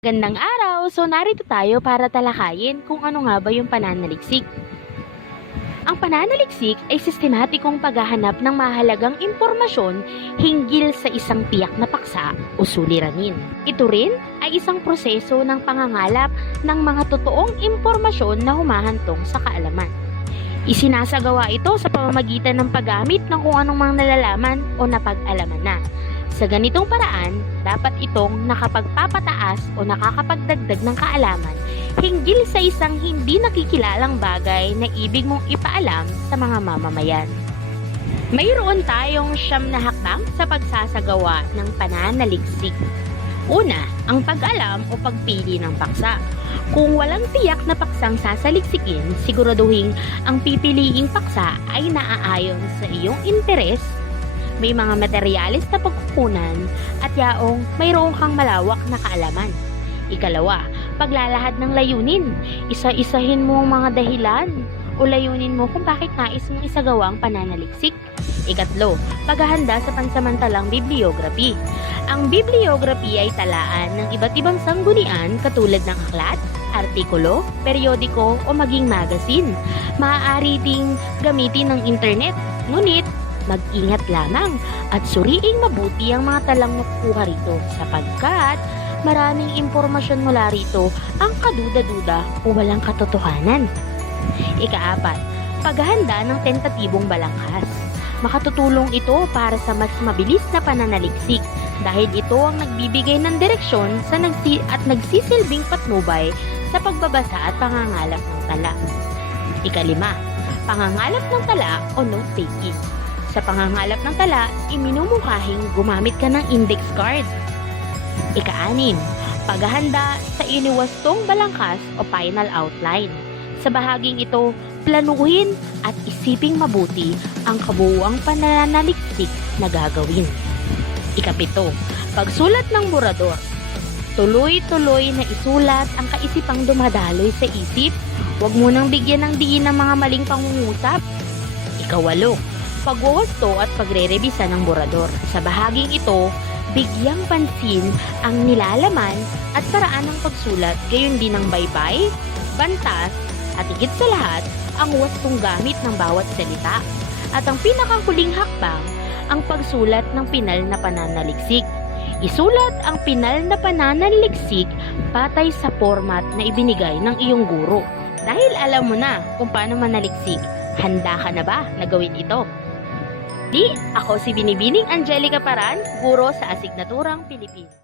Gandang araw! So narito tayo para talakayin kung ano nga ba yung pananaliksik. Ang pananaliksik ay sistematikong paghahanap ng mahalagang impormasyon hinggil sa isang tiyak na paksa o suliranin. Ito rin ay isang proseso ng pangangalap ng mga totoong impormasyon na humahantong sa kaalaman. Isinasagawa ito sa pamamagitan ng paggamit ng kung anong mga nalalaman o napag-alaman na. Sa ganitong paraan, dapat itong nakapagpapataas o nakakapagdagdag ng kaalaman hinggil sa isang hindi nakikilalang bagay na ibig mong ipaalam sa mga mamamayan. Mayroon tayong 9 na hakbang sa pagsasagawa ng pananaliksik. Una, ang pag-alam o pagpili ng paksa. Kung walang tiyak na paksang sasaliksikin, siguraduhin ang pipiliing paksa ay naaayon sa iyong interes, may mga materyales na pagkukunan, at yaong mayroon kang malawak na kaalaman. Ikalawa, paglalahad ng layunin. Isa-isahin mo ang mga dahilan o layunin mo kung bakit nais mong isagawa ang pananaliksik. Ikatlo, paghahanda sa pansamantalang bibliography. Ang bibliography ay talaan ng iba't ibang sanggunian katulad ng aklat, artikulo, periodiko o maging magazine. Maaari ding gamitin ng internet, ngunit mag-ingat lamang at suriing mabuti ang mga talang nakukuha rito sapagkat maraming impormasyon mula rito ang kaduda-duda o walang katotohanan. Ikaapat, paghahanda ng tentatibong balangkas. Makatutulong ito para sa mas mabilis na pananaliksik dahil ito ang nagbibigay ng direksyon sa nagsisilbing patnubay sa pagbabasa at pangangalap ng tala. Ikalima, pangangalap ng tala o note-taking. Sa pangangalap ng tala, iminumukahing gumamit ka ng index card. Ika-6, paghahanda sa iniwastong balangkas o final outline. Sa bahaging ito, planuhin at isiping mabuti ang kabuuang pananaliksik na gagawin. Ika-7, pagsulat ng burador. Tuloy-tuloy na isulat ang kaisipang dumadaloy sa isip. Huwag mo nang bigyan ng diin ng mga maling pangungusap. Ika-8, pagwawasto at pagre-rebisa ng burador. Sa bahaging ito, bigyang pansin ang nilalaman at paraan ng pagsulat, gayon din ang baybay, bantas, at higit sa lahat, ang wastong gamit ng bawat salita. At ang pinakahuling hakbang, ang pagsulat ng pinal na pananaliksik. Isulat ang pinal na pananaliksik batay sa format na ibinigay ng iyong guro. Dahil alam mo na kung paano manaliksik, handa ka na ba na gawin ito? Ako si Binibining Angelica Paran, guro sa Asignaturang Pilipino.